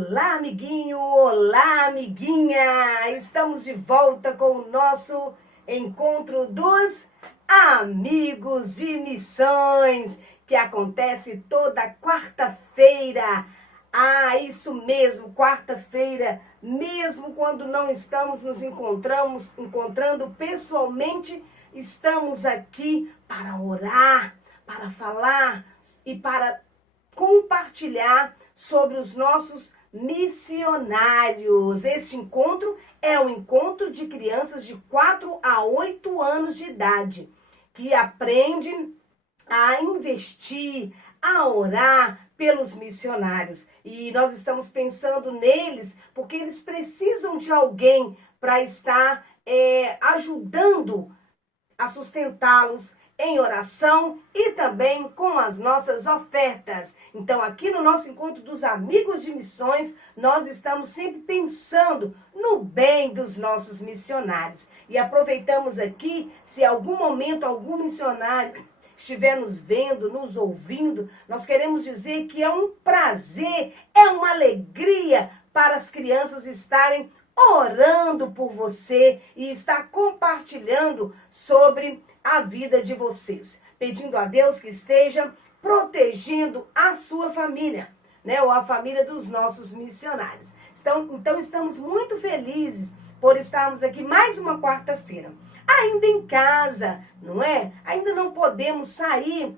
Olá, amiguinho! Olá, amiguinha! Estamos de volta com o nosso encontro dos Amigos de Missões, que acontece toda quarta-feira. Ah, isso mesmo, quarta-feira, mesmo quando não estamos nos encontrando pessoalmente, estamos aqui para orar, para falar e para compartilhar sobre os nossos missionários. Este encontro é um encontro de crianças de 4 a 8 anos de idade, que aprendem a investir, a orar pelos missionários. E nós estamos pensando neles porque eles precisam de alguém para estar ajudando a sustentá-los em oração e também com as nossas ofertas. Então, aqui no nosso encontro dos Amigos de Missões, nós estamos sempre pensando no bem dos nossos missionários. E aproveitamos aqui, se em algum momento algum missionário estiver nos vendo, nos ouvindo, nós queremos dizer que é um prazer, é uma alegria para as crianças estarem orando por você e estar compartilhando sobre a vida de vocês, pedindo a Deus que esteja protegendo a sua família, né? Ou a família dos nossos missionários. Então estamos muito felizes por estarmos aqui mais uma quarta-feira, ainda em casa, não é? Ainda não podemos sair,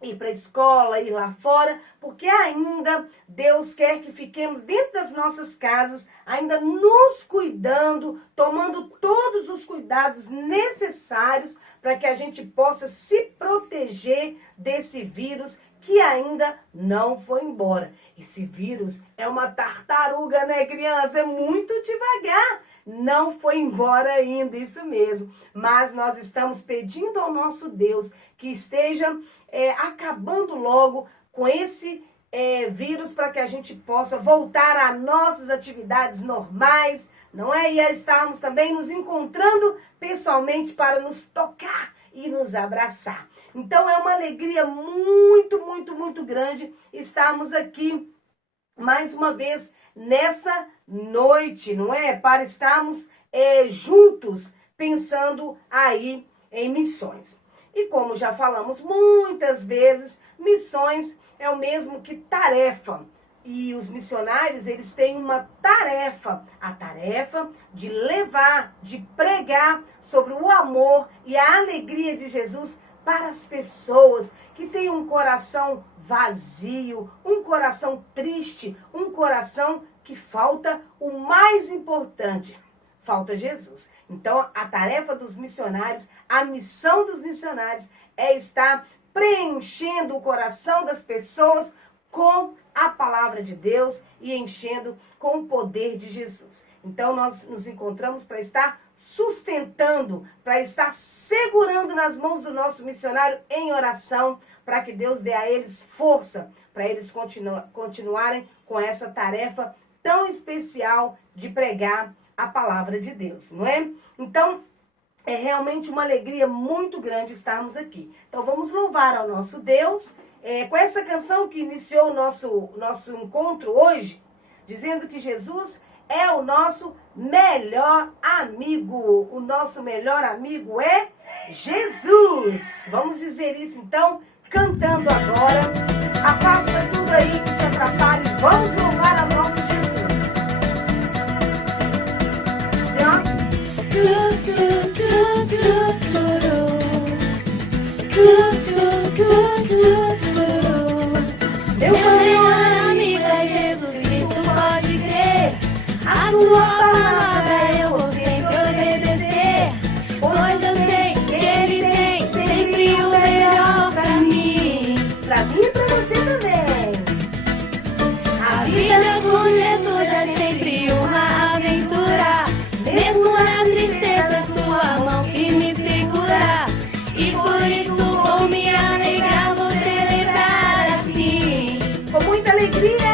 ir para a escola, ir lá fora, porque ainda Deus quer que fiquemos dentro das nossas casas, ainda nos cuidando, tomando todos os cuidados necessários para que a gente possa se proteger desse vírus que ainda não foi embora. Esse vírus é uma tartaruga, né, criança? É muito devagar. Não foi embora ainda, isso mesmo. Mas nós estamos pedindo ao nosso Deus que esteja acabando logo com esse vírus para que a gente possa voltar às nossas atividades normais, não é? E a estarmos também nos encontrando pessoalmente para nos tocar e nos abraçar. Então é uma alegria muito, muito, muito grande estarmos aqui mais uma vez nessa noite, não é? Para estarmos juntos pensando aí em missões. E como já falamos muitas vezes, missões é o mesmo que tarefa. E os missionários, eles têm uma tarefa, a tarefa de levar, de pregar sobre o amor e a alegria de Jesus para as pessoas que têm um coração vazio, um coração triste, um coração que falta o mais importante, falta Jesus. Então, a tarefa dos missionários, a missão dos missionários é estar preenchendo o coração das pessoas com a palavra de Deus e enchendo com o poder de Jesus. Então, nós nos encontramos para estar sustentando, para estar segurando nas mãos do nosso missionário em oração, para que Deus dê a eles força, para eles continuarem com essa tarefa tão especial de pregar a palavra de Deus, não é? Então, é realmente uma alegria muito grande estarmos aqui. Então, vamos louvar ao nosso Deus com essa canção que iniciou o nosso encontro hoje, dizendo que Jesus é o nosso melhor amigo. O nosso melhor amigo é Jesus. Vamos dizer isso, então, cantando agora. Afasta tudo aí que te atrapalhe. Vamos louvar ao nosso Jesus. Meu melhor amigo é Jesus Cristo, pode crer. A sua palavra eu vou sempre obedecer, pois eu sei que Ele tem sempre o melhor pra mim. Pra mim e pra você também. A vida com Jesus é sempre uma aventura, mesmo na tristeza, sua mão que me segura. E por isso vou me alegrar, vou celebrar assim, Com muita alegria.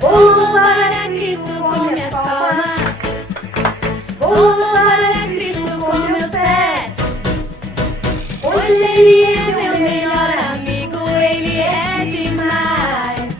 vou louvar a Cristo com minhas palmas, vou louvar a Cristo com meus pés, pois Ele é meu melhor amigo, Ele é demais.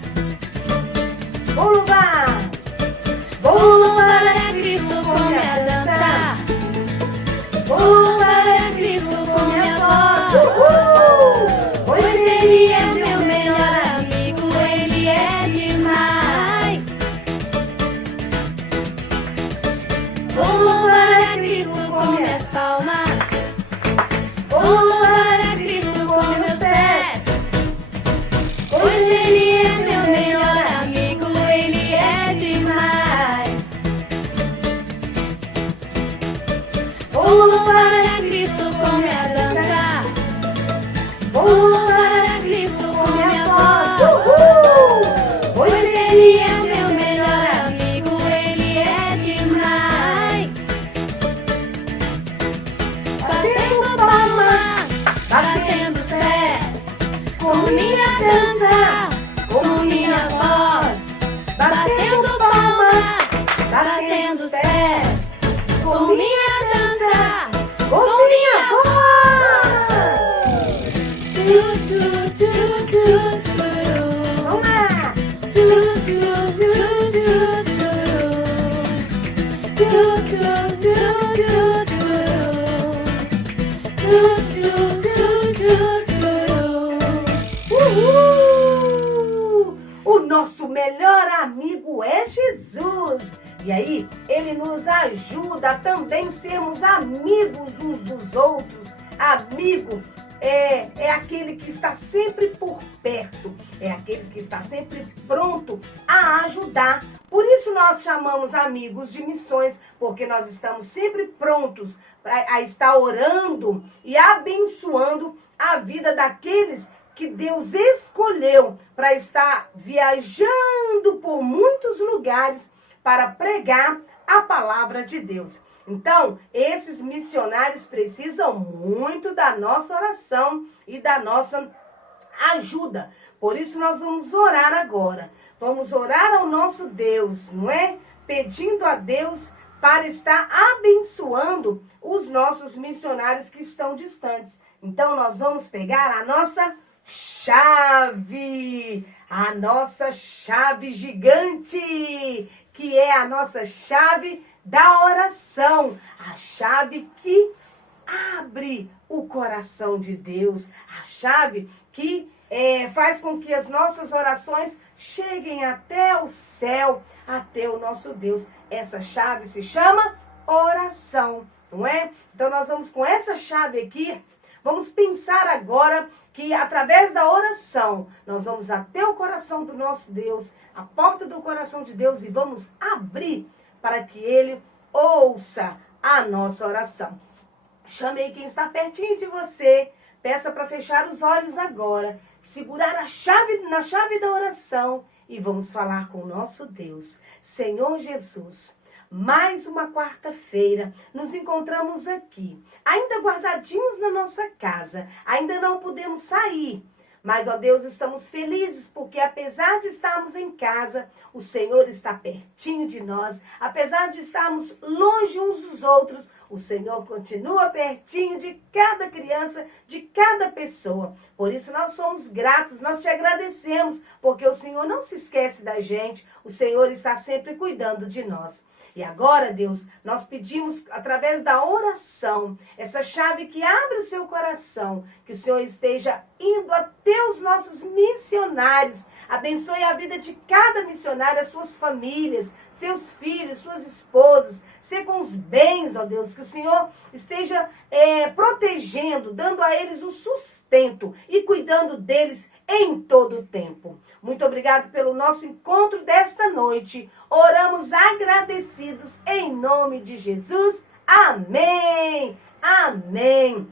tchu, tchu, tchu, tchu, tchuru. Vamos lá! Tchu, tchu, tchu, tchu, tchuru. Tchu, tchu, tchu, tchu, tchuru. Tchu, tchu, tchu, tchu, tchuru. Uhul! O nosso melhor amigo é Jesus. E aí, ele nos ajuda a também sermos amigos uns dos outros. Amigo é aquele que está sempre por perto, é aquele que está sempre pronto a ajudar. Por isso nós chamamos amigos de missões, porque nós estamos sempre prontos a estar orando e abençoando a vida daqueles que Deus escolheu para estar viajando por muitos lugares para pregar a palavra de Deus. Então, esses missionários precisam muito da nossa oração e da nossa ajuda. Por isso nós vamos orar agora. Vamos orar ao nosso Deus, não é? Pedindo a Deus para estar abençoando os nossos missionários que estão distantes. Então, nós vamos pegar a nossa chave gigante, que é a nossa chave da oração, a chave que abre o coração de Deus, a chave que faz com que as nossas orações cheguem até o céu, até o nosso Deus. Essa chave se chama oração, não é? Então nós vamos com essa chave aqui, vamos pensar agora que através da oração, nós vamos até o coração do nosso Deus, a porta do coração de Deus, e vamos abrir para que Ele ouça a nossa oração. Chame aí quem está pertinho de você, peça para fechar os olhos agora, segurar a chave na chave da oração e vamos falar com o nosso Deus. Senhor Jesus, mais uma quarta-feira, nos encontramos aqui, ainda guardadinhos na nossa casa, ainda não podemos sair. Mas, ó Deus, estamos felizes porque apesar de estarmos em casa, o Senhor está pertinho de nós. Apesar de estarmos longe uns dos outros, o Senhor continua pertinho de cada criança, de cada pessoa. Por isso nós somos gratos, nós te agradecemos, porque o Senhor não se esquece da gente, o Senhor está sempre cuidando de nós. E agora, Deus, nós pedimos através da oração, essa chave que abre o seu coração, que o Senhor esteja indo até os nossos missionários, abençoe a vida de cada missionário, as suas famílias, seus filhos, suas esposas, ser com os bens, ó Deus, que o Senhor esteja protegendo, dando a eles o sustento e cuidando deles em todo o tempo. Muito obrigado pelo nosso encontro desta noite. Oramos agradecidos em nome de Jesus. Amém. Amém.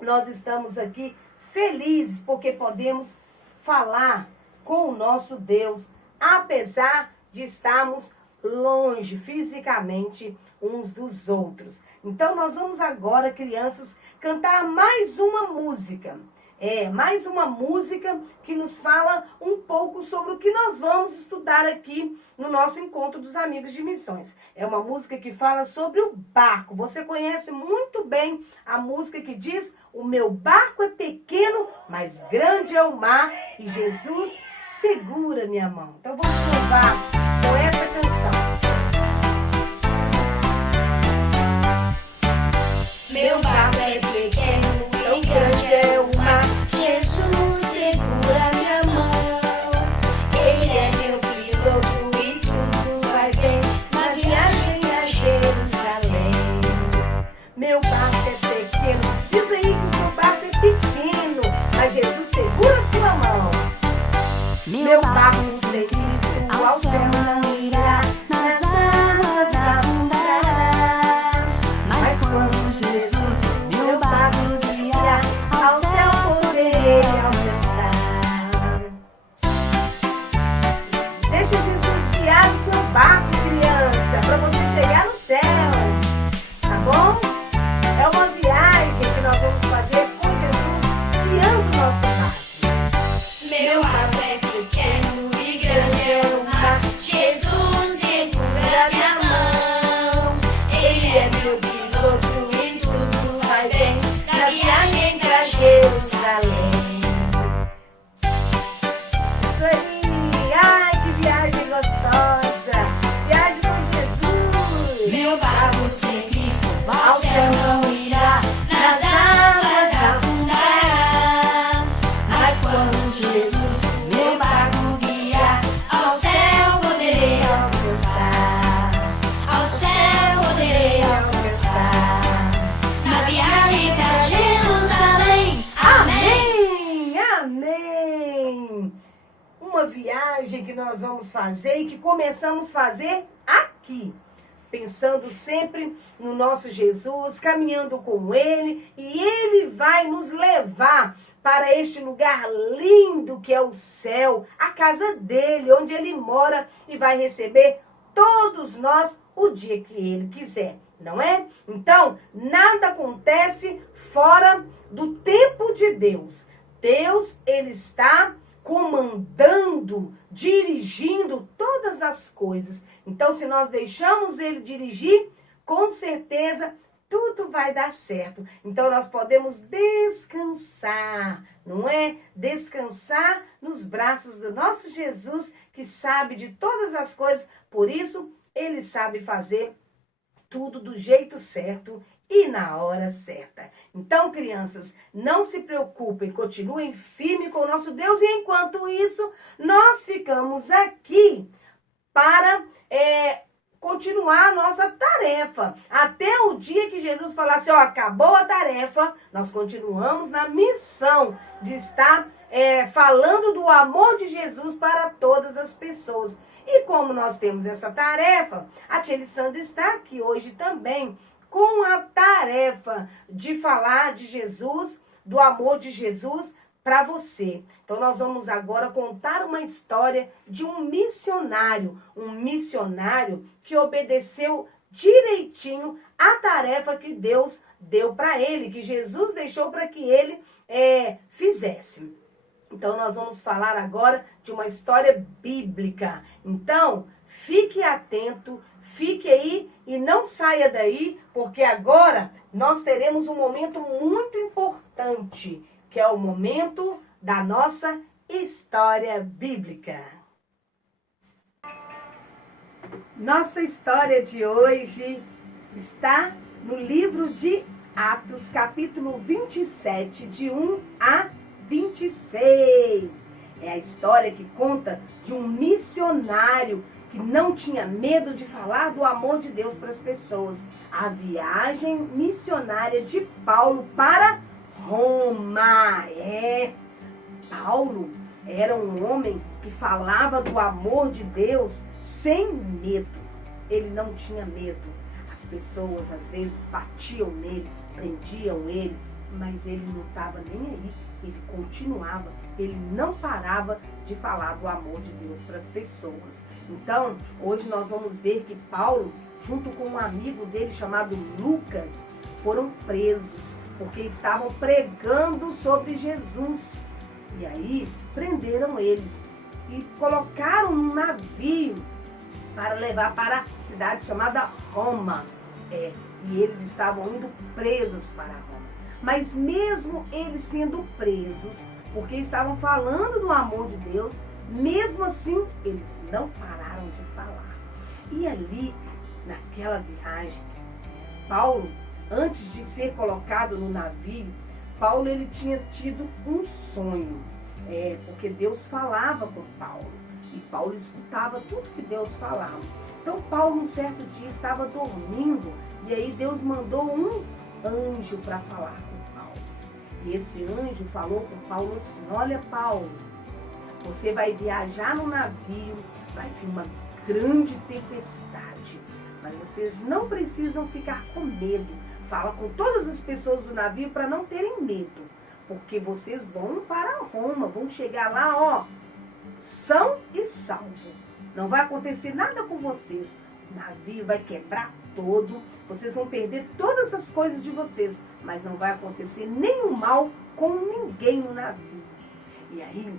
Nós estamos aqui felizes porque podemos falar com o nosso Deus, apesar de estarmos longe fisicamente uns dos outros. Então nós vamos agora, crianças, cantar mais uma música. Mais uma música que nos fala um pouco sobre o que nós vamos estudar aqui no nosso encontro dos amigos de missões. É uma música que fala sobre o barco. Você conhece muito bem a música que diz: o meu barco é pequeno, mas grande é o mar e Jesus segura minha mão. Então vamos louvar com essa canção. Meu barco é pequeno, tão grande é o mar. Jesus segura minha mão. Ele é meu piloto e tudo vai bem na viagem a Jerusalém. Meu barco é pequeno, diz aí que o seu barco é pequeno, mas Jesus segura sua mão. Meu barco sem Cristo ao céu não irá, nas águas afundará. Mas quando Jesus uma viagem que nós vamos fazer e que começamos a fazer aqui. Pensando sempre no nosso Jesus, caminhando com Ele, e Ele vai nos levar para este lugar lindo que é o céu, a casa dele, onde Ele mora e vai receber todos nós o dia que Ele quiser, não é? Então, nada acontece fora do tempo de Deus. Deus, Ele está comandando, dirigindo todas as coisas. Então, se nós deixamos Ele dirigir, com certeza tudo vai dar certo. Então, nós podemos descansar, não é? Descansar nos braços do nosso Jesus, que sabe de todas as coisas. Por isso, Ele sabe fazer tudo do jeito certo e na hora certa. Então, crianças, não se preocupem, continuem firme com o nosso Deus. E enquanto isso, nós ficamos aqui para continuar a nossa tarefa. Até o dia que Jesus falasse, ó, acabou a tarefa, nós continuamos na missão de estar falando do amor de Jesus para todas as pessoas. E como nós temos essa tarefa, a tia Lissandra está aqui hoje também com a tarefa de falar de Jesus, do amor de Jesus para você. Então, nós vamos agora contar uma história de um missionário que obedeceu direitinho a tarefa que Deus deu para ele, que Jesus deixou para que ele fizesse. Então, nós vamos falar agora de uma história bíblica. Então, fique atento, fique aí e não saia daí, porque agora nós teremos um momento muito importante, que é o momento da nossa história bíblica. Nossa história de hoje está no livro de Atos, capítulo 27, de 1 a 26. É a história que conta de um missionário que não tinha medo de falar do amor de Deus para as pessoas. A viagem missionária de Paulo para Roma. Paulo era um homem que falava do amor de Deus sem medo. Ele não tinha medo. As pessoas às vezes batiam nele, prendiam ele, mas ele não estava nem aí. Ele continuava, ele não parava de falar do amor de Deus para as pessoas. Então, hoje nós vamos ver que Paulo, junto com um amigo dele chamado Lucas, foram presos, porque estavam pregando sobre Jesus. E aí, prenderam eles e colocaram num navio para levar para a cidade chamada Roma. E eles estavam indo presos para Roma. Mas mesmo eles sendo presos, porque estavam falando do amor de Deus, mesmo assim, eles não pararam de falar. E ali, naquela viagem, Paulo, antes de ser colocado no navio, Paulo ele tinha tido um sonho. Porque Deus falava com Paulo. E Paulo escutava tudo que Deus falava. Então Paulo, um certo dia, estava dormindo. E aí Deus mandou um anjo para falar com Paulo. E esse anjo falou com Paulo assim: olha, Paulo, você vai viajar no navio, vai vir uma grande tempestade, mas vocês não precisam ficar com medo. Fala com todas as pessoas do navio para não terem medo, porque vocês vão para Roma, vão chegar lá, ó, são e salvo. Não vai acontecer nada com vocês. O navio vai quebrar todo, vocês vão perder todas as coisas de vocês, mas não vai acontecer nenhum mal com ninguém no navio. E aí,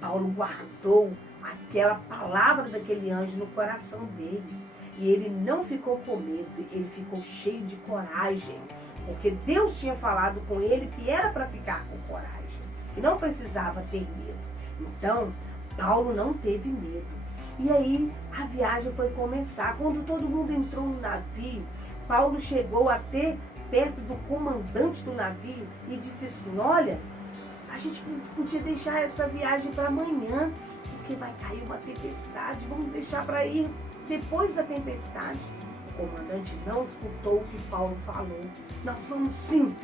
Paulo guardou aquela palavra daquele anjo no coração dele. E ele não ficou com medo, ele ficou cheio de coragem. Porque Deus tinha falado com ele que era para ficar com coragem. E não precisava ter medo. Então, Paulo não teve medo. E aí, a viagem foi começar. Quando todo mundo entrou no navio, Paulo chegou até perto do comandante do navio e disse assim: olha, a gente podia deixar essa viagem para amanhã, porque vai cair uma tempestade, vamos deixar para ir depois da tempestade. O comandante não escutou o que Paulo falou. Nós vamos sim,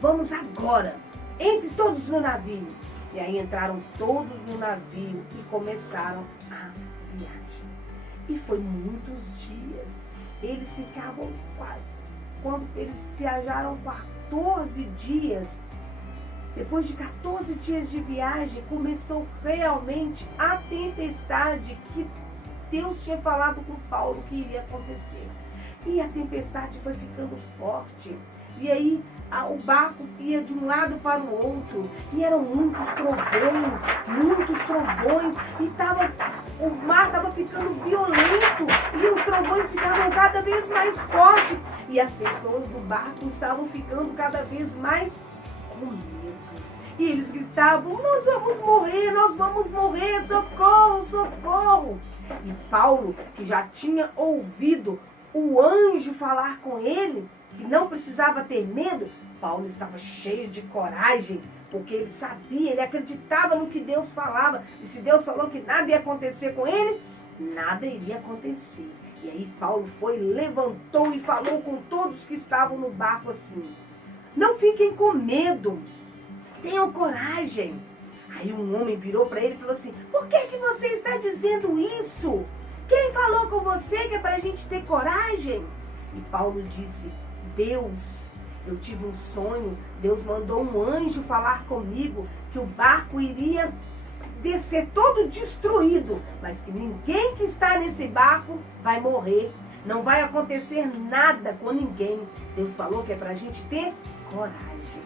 vamos agora, entre todos no navio. E aí entraram todos no navio e começaram a viagem. E foi muitos dias. Eles ficavam quase... Quando eles viajaram 14 dias, depois de 14 dias de viagem, começou realmente a tempestade que Deus tinha falado com Paulo que iria acontecer. E a tempestade foi ficando forte. E aí o barco ia de um lado para o outro. E eram muitos trovões. E o mar estava ficando violento. E os trovões ficavam cada vez mais fortes. E as pessoas do barco estavam ficando cada vez mais com medo. E eles gritavam: nós vamos morrer, socorro, socorro. E Paulo, que já tinha ouvido o anjo falar com ele, que não precisava ter medo, Paulo estava cheio de coragem, porque ele sabia, ele acreditava no que Deus falava. E se Deus falou que nada ia acontecer com ele, nada iria acontecer. E aí Paulo levantou e falou com todos que estavam no barco assim: não fiquem com medo, tenham coragem. Aí um homem virou para ele e falou assim: por que você está dizendo isso? Quem falou com você que é para a gente ter coragem? E Paulo disse: Deus, eu tive um sonho, Deus mandou um anjo falar comigo que o barco iria descer todo destruído, mas que ninguém que está nesse barco vai morrer, não vai acontecer nada com ninguém. Deus falou que é para a gente ter coragem.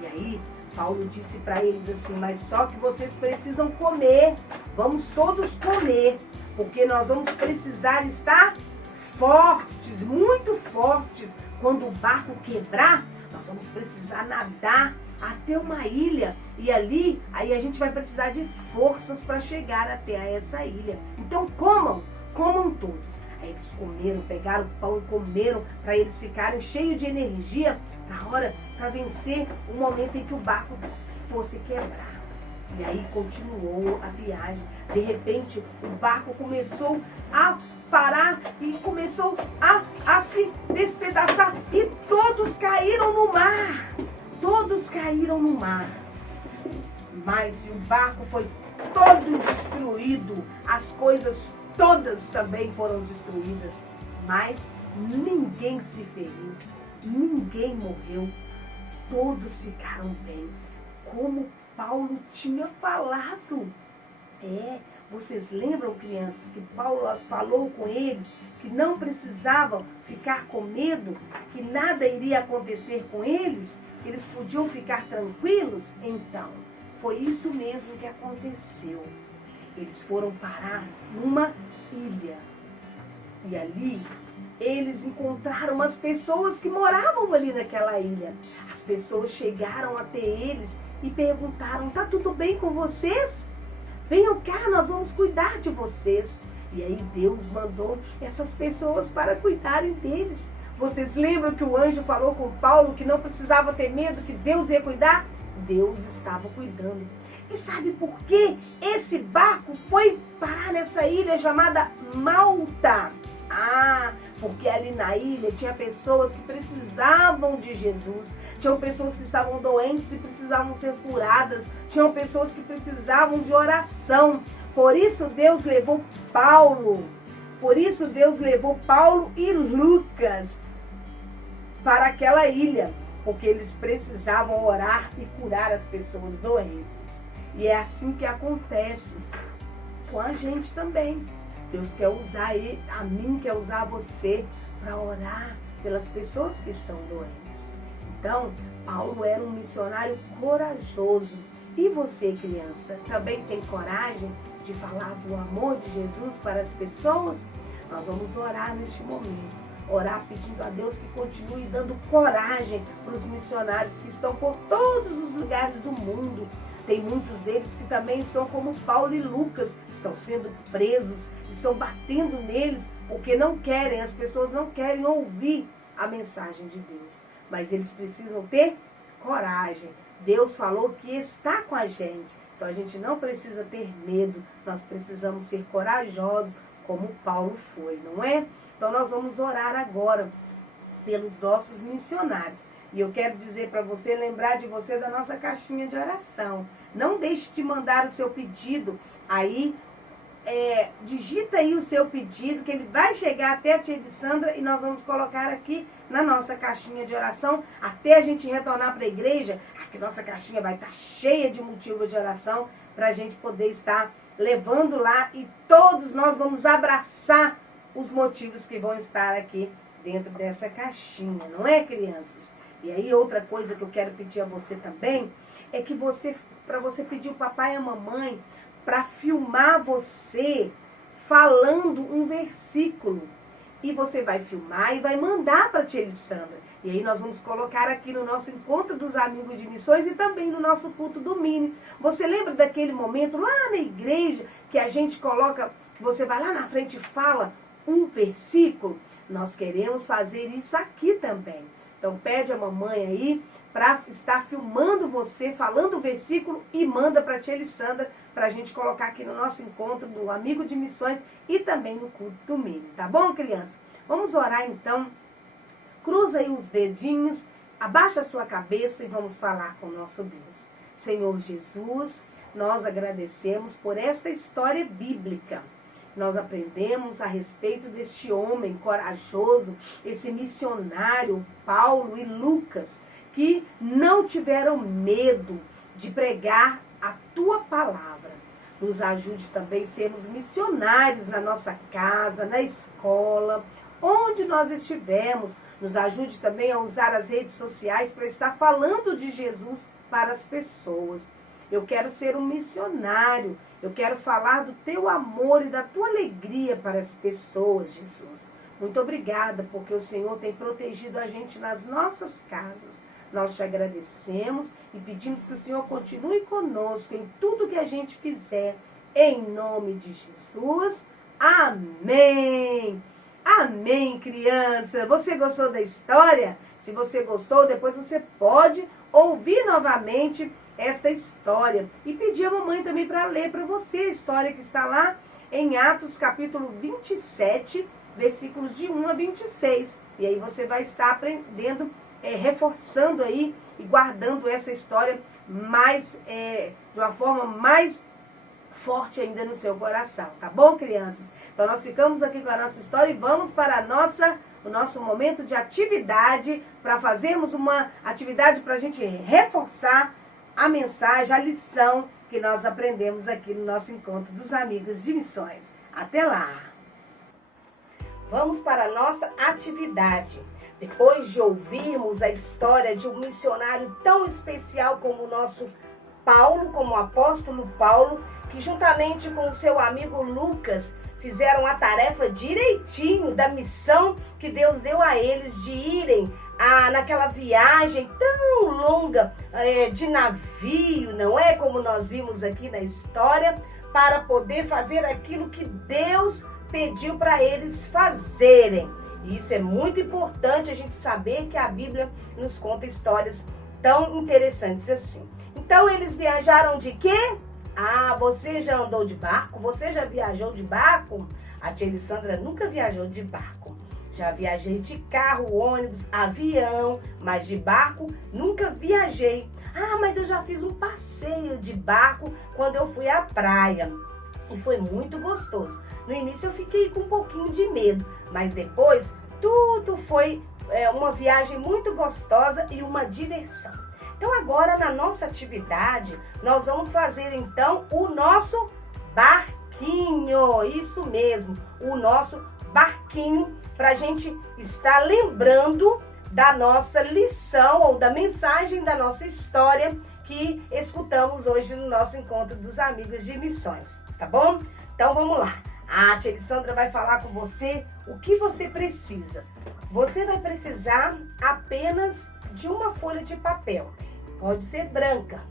E aí Paulo disse para eles assim: mas só que vocês precisam comer, vamos todos comer, porque nós vamos precisar estar fortes, muito fortes. Quando o barco quebrar, nós vamos precisar nadar até uma ilha. E ali, aí a gente vai precisar de forças para chegar até essa ilha. Então comam todos. Aí eles comeram, pegaram o pão e comeram para eles ficarem cheios de energia para vencer o momento em que o barco fosse quebrar. E aí continuou a viagem. De repente, o barco começou a parar e começou a se despedaçar. E todos caíram no mar. Todos caíram no mar. Mas o barco foi todo destruído. As coisas todas também foram destruídas. Mas ninguém se feriu. Ninguém morreu. Todos ficaram bem. Como Paulo tinha falado. Vocês lembram, crianças, que Paulo falou com eles que não precisavam ficar com medo, que nada iria acontecer com eles, que eles podiam ficar tranquilos? Então, foi isso mesmo que aconteceu. Eles foram parar numa ilha. E ali, eles encontraram umas pessoas que moravam ali naquela ilha. As pessoas chegaram até eles e perguntaram: tá tudo bem com vocês? Venham cá, nós vamos cuidar de vocês. E aí Deus mandou essas pessoas para cuidarem deles. Vocês lembram que o anjo falou com Paulo que não precisava ter medo, que Deus ia cuidar? Deus estava cuidando. E sabe por que esse barco foi parar nessa ilha chamada Malta? Porque ali na ilha tinha pessoas que precisavam de Jesus. Tinham pessoas que estavam doentes e precisavam ser curadas. Tinham pessoas que precisavam de oração. Por isso Deus levou Paulo. Por isso Deus levou Paulo e Lucas para aquela ilha. Porque eles precisavam orar e curar as pessoas doentes. E é assim que acontece com a gente também. Deus quer usar a mim, quer usar você para orar pelas pessoas que estão doentes. Então, Paulo era um missionário corajoso. E você, criança, também tem coragem de falar do amor de Jesus para as pessoas? Nós vamos orar neste momento. Orar pedindo a Deus que continue dando coragem para os missionários que estão por todos os lugares do mundo. Tem muitos deles que também estão como Paulo e Lucas, estão sendo presos, estão batendo neles porque não querem, as pessoas não querem ouvir a mensagem de Deus. Mas eles precisam ter coragem. Deus falou que está com a gente, então a gente não precisa ter medo, nós precisamos ser corajosos como Paulo foi, não é? Então nós vamos orar agora pelos nossos missionários. E eu quero dizer para você, lembrar de você da nossa caixinha de oração. Não deixe de mandar o seu pedido aí. Digita aí o seu pedido, que ele vai chegar até a tia Elisandra e nós vamos colocar aqui na nossa caixinha de oração, até a gente retornar para a igreja, que nossa caixinha vai estar cheia de motivos de oração, para a gente poder estar levando lá e todos nós vamos abraçar os motivos que vão estar aqui dentro dessa caixinha, não é, crianças? E aí outra coisa que eu quero pedir a você também, é que para você pedir o papai e a mamãe para filmar você falando um versículo. E você vai filmar e vai mandar para a tia Elisandra. E aí nós vamos colocar aqui no nosso encontro dos amigos de missões e também no nosso culto do Mini. Você lembra daquele momento lá na igreja que a gente coloca, que você vai lá na frente e fala um versículo? Nós queremos fazer isso aqui também. Então pede a mamãe aí para estar filmando você, falando o versículo e manda para a tia Elisandra para a gente colocar aqui no nosso encontro do Amigo de Missões e também no culto do Mini. Tá bom, criança? Vamos orar então. Cruza aí os dedinhos, abaixa a sua cabeça e vamos falar com o nosso Deus. Senhor Jesus, nós agradecemos por esta história bíblica. Nós aprendemos a respeito deste homem corajoso, esse missionário, Paulo e Lucas, que não tiveram medo de pregar a tua palavra. Nos ajude também a sermos missionários na nossa casa, na escola, onde nós estivermos. Nos ajude também a usar as redes sociais para estar falando de Jesus para as pessoas. Eu quero ser um missionário. Eu quero falar do teu amor e da tua alegria para as pessoas, Jesus. Muito obrigada, porque o Senhor tem protegido a gente nas nossas casas. Nós te agradecemos e pedimos que o Senhor continue conosco em tudo que a gente fizer. Em nome de Jesus. Amém. Amém, criança. Você gostou da história? Se você gostou, depois você pode ouvir novamente esta história. E pedir a mamãe também para ler para você a história que está lá em Atos capítulo 27, versículos de 1 a 26. E aí você vai estar aprendendo, reforçando aí e guardando essa história mais, de uma forma mais forte ainda no seu coração. Tá bom, crianças? Então nós ficamos aqui com a nossa história e vamos para o nosso momento de atividade, para fazermos uma atividade para a gente reforçar a mensagem, a lição que nós aprendemos aqui no nosso encontro dos amigos de missões. Até lá! Vamos para a nossa atividade. Depois de ouvirmos a história de um missionário tão especial como o nosso Paulo, como o apóstolo Paulo, que juntamente com o seu amigo Lucas fizeram a tarefa direitinho da missão que Deus deu a eles de irem naquela viagem tão longa de navio, não é? Como nós vimos aqui na história, para poder fazer aquilo que Deus pediu para eles fazerem. E isso é muito importante a gente saber que a Bíblia nos conta histórias tão interessantes assim. Então eles viajaram de quê? Você já andou de barco? Você já viajou de barco? A tia Elisandra nunca viajou de barco. Já viajei de carro, ônibus, avião, mas de barco nunca viajei. Mas eu já fiz um passeio de barco quando eu fui à praia. E foi muito gostoso. No início eu fiquei com um pouquinho de medo, mas depois tudo foi uma viagem muito gostosa e uma diversão. Então agora na nossa atividade nós vamos fazer então o nosso barquinho. Isso mesmo, o nosso barquinho, para a gente estar lembrando da nossa lição ou da mensagem da nossa história que escutamos hoje no nosso encontro dos amigos de missões, tá bom? Então vamos lá. A tia Elisandra vai falar com você o que você precisa. Você vai precisar apenas de uma folha de papel. Pode ser branca.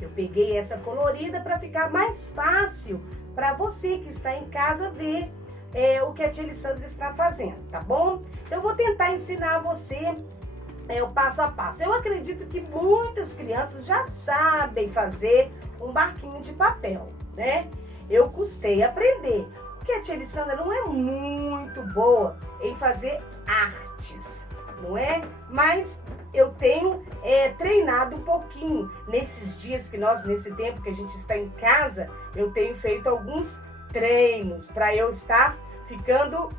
Eu peguei essa colorida para ficar mais fácil para você que está em casa ver o que a tia Elisandra está fazendo, tá bom? Eu vou tentar ensinar você o passo a passo. Eu acredito que muitas crianças já sabem fazer um barquinho de papel, né? Eu custei aprender, porque a tia Elisandra não é muito boa em fazer artes, não é? Mas eu tenho treinado um pouquinho. Nesse tempo que a gente está em casa, eu tenho feito alguns treinos para eu estar ficando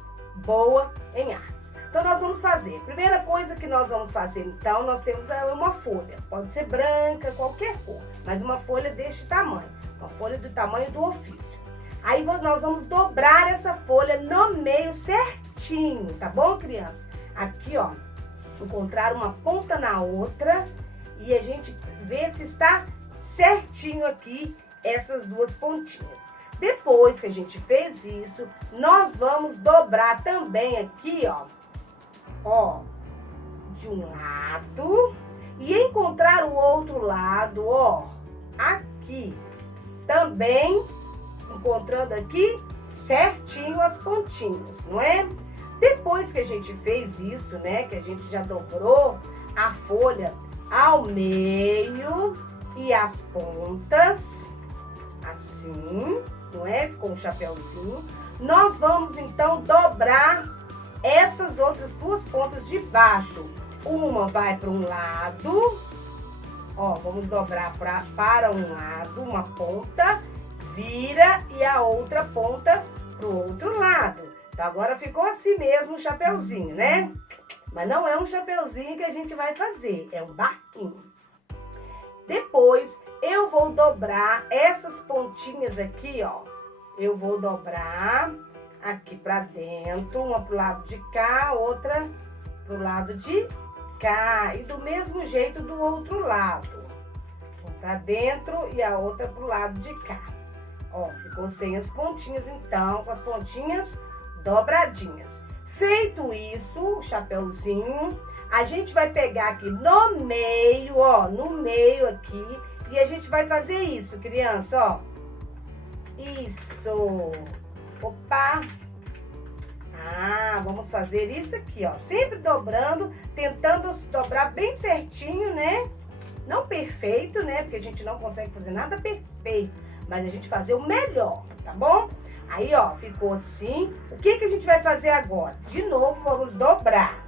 boa em artes. Então nós vamos fazer, primeira coisa que nós vamos fazer, então, nós temos uma folha, pode ser branca, qualquer cor, mas uma folha deste tamanho, uma folha do tamanho do ofício. Aí nós vamos dobrar essa folha no meio certinho, tá bom, criança? Aqui, ó, encontrar uma ponta na outra e a gente vê se está certinho aqui essas duas pontinhas. Depois que a gente fez isso, nós vamos dobrar também aqui, ó, de um lado e encontrar o outro lado, ó, aqui. Também encontrando aqui certinho as pontinhas, não é? Depois que a gente fez isso, né, que a gente já dobrou a folha ao meio e as pontas, assim, não é? Com o chapeuzinho. Nós vamos, então, dobrar essas outras duas pontas de baixo. Uma vai para um lado, ó, vamos dobrar para um lado, uma ponta, vira e a outra ponta para o outro lado. Então, agora ficou assim mesmo o chapeuzinho, né? Mas não é um chapeuzinho que a gente vai fazer, é um barquinho. Depois, eu vou dobrar essas pontinhas aqui, ó. Eu vou dobrar aqui pra dentro, uma pro lado de cá, outra pro lado de cá. E do mesmo jeito do outro lado. Uma pra dentro e a outra pro lado de cá. Ó, ficou sem as pontinhas, então, com as pontinhas dobradinhas. Feito isso, o chapeuzinho, a gente vai pegar aqui no meio, ó, no meio aqui, e a gente vai fazer isso, criança, ó. Isso. Opa. Vamos fazer isso aqui, ó, sempre dobrando, tentando dobrar bem certinho, né? Não perfeito, né? Porque a gente não consegue fazer nada perfeito, mas a gente fazer o melhor, tá bom? Aí, ó, ficou assim. O que que a gente vai fazer agora? De novo, vamos dobrar.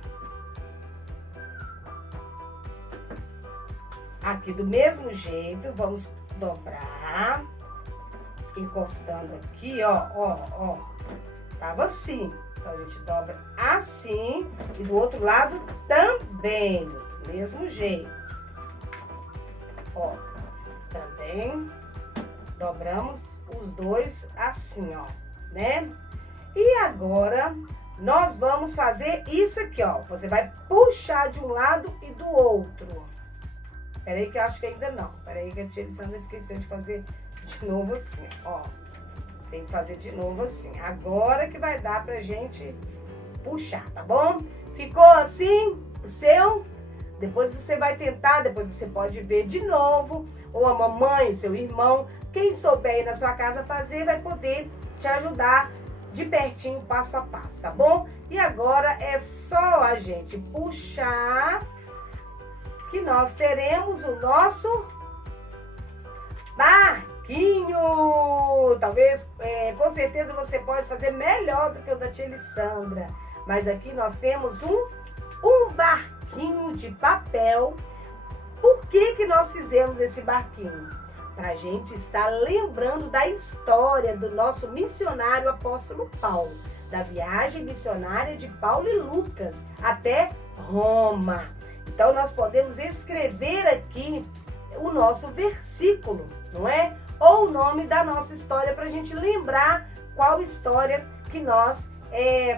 Aqui do mesmo jeito, vamos dobrar. Encostando aqui, ó. Tava assim. Então, a gente dobra assim. E do outro lado também. Do mesmo jeito. Ó, também dobramos os dois assim, ó, né? E agora, nós vamos fazer isso aqui, ó. Você vai puxar de um lado e do outro. Peraí que eu acho que ainda não. Peraí que a tia Elisandra esqueceu de fazer de novo assim, ó. Tem que fazer de novo assim. Agora que vai dar pra gente puxar, tá bom? Ficou assim o seu? Depois você vai tentar, depois você pode ver de novo. Ou a mamãe, o seu irmão, quem souber aí na sua casa fazer, vai poder te ajudar de pertinho, passo a passo, tá bom? E agora é só a gente puxar que nós teremos o nosso barquinho. Talvez, com certeza você pode fazer melhor do que o da tia Elisandra. Mas aqui nós temos um barquinho de papel. Por que que nós fizemos esse barquinho? Para a gente estar lembrando da história do nosso missionário apóstolo Paulo, da viagem missionária de Paulo e Lucas até Roma. Então, nós podemos escrever aqui o nosso versículo, não é? Ou o nome da nossa história, para a gente lembrar qual história que nós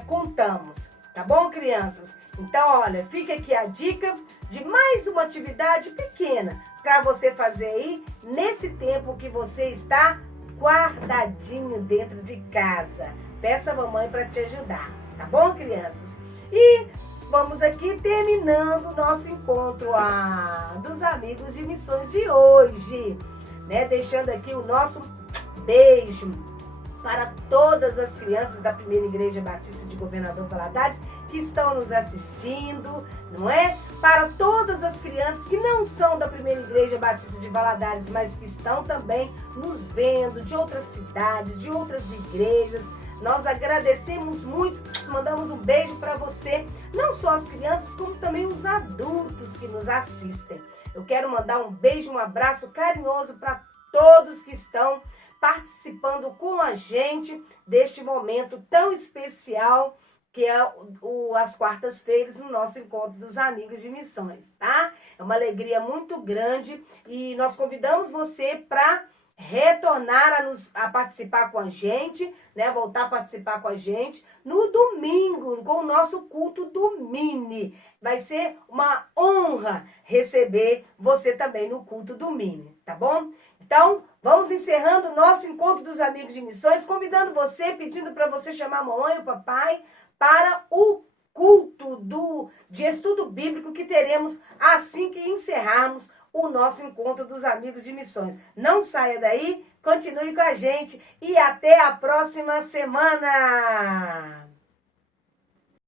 contamos. Tá bom, crianças? Então, olha, fica aqui a dica de mais uma atividade pequena para você fazer aí nesse tempo que você está guardadinho dentro de casa. Peça a mamãe para te ajudar, tá bom, crianças? E vamos aqui terminando o nosso encontro dos amigos de missões de hoje, né? Deixando aqui o nosso beijo para todas as crianças da Primeira Igreja Batista de Governador Valadares que estão nos assistindo, não é? Para todas as crianças que não são da Primeira Igreja Batista de Valadares, mas que estão também nos vendo de outras cidades, de outras igrejas, Nós agradecemos muito, mandamos um beijo para você, não só as crianças, como também os adultos que nos assistem. Eu quero mandar um beijo, um abraço carinhoso para todos que estão participando com a gente deste momento tão especial que é as quartas-feiras no nosso encontro dos amigos de missões, tá? É uma alegria muito grande e nós convidamos você para retornar a participar com a gente, né? Voltar a participar com a gente no domingo, com o nosso culto do Mini. Vai ser uma honra receber você também no culto do Mini, tá bom? Então, vamos encerrando o nosso encontro dos amigos de missões, convidando você, pedindo para você chamar a mamãe e o papai para o culto de estudo bíblico que teremos assim que encerrarmos o nosso encontro dos amigos de missões. Não saia daí, continue com a gente e até a próxima semana!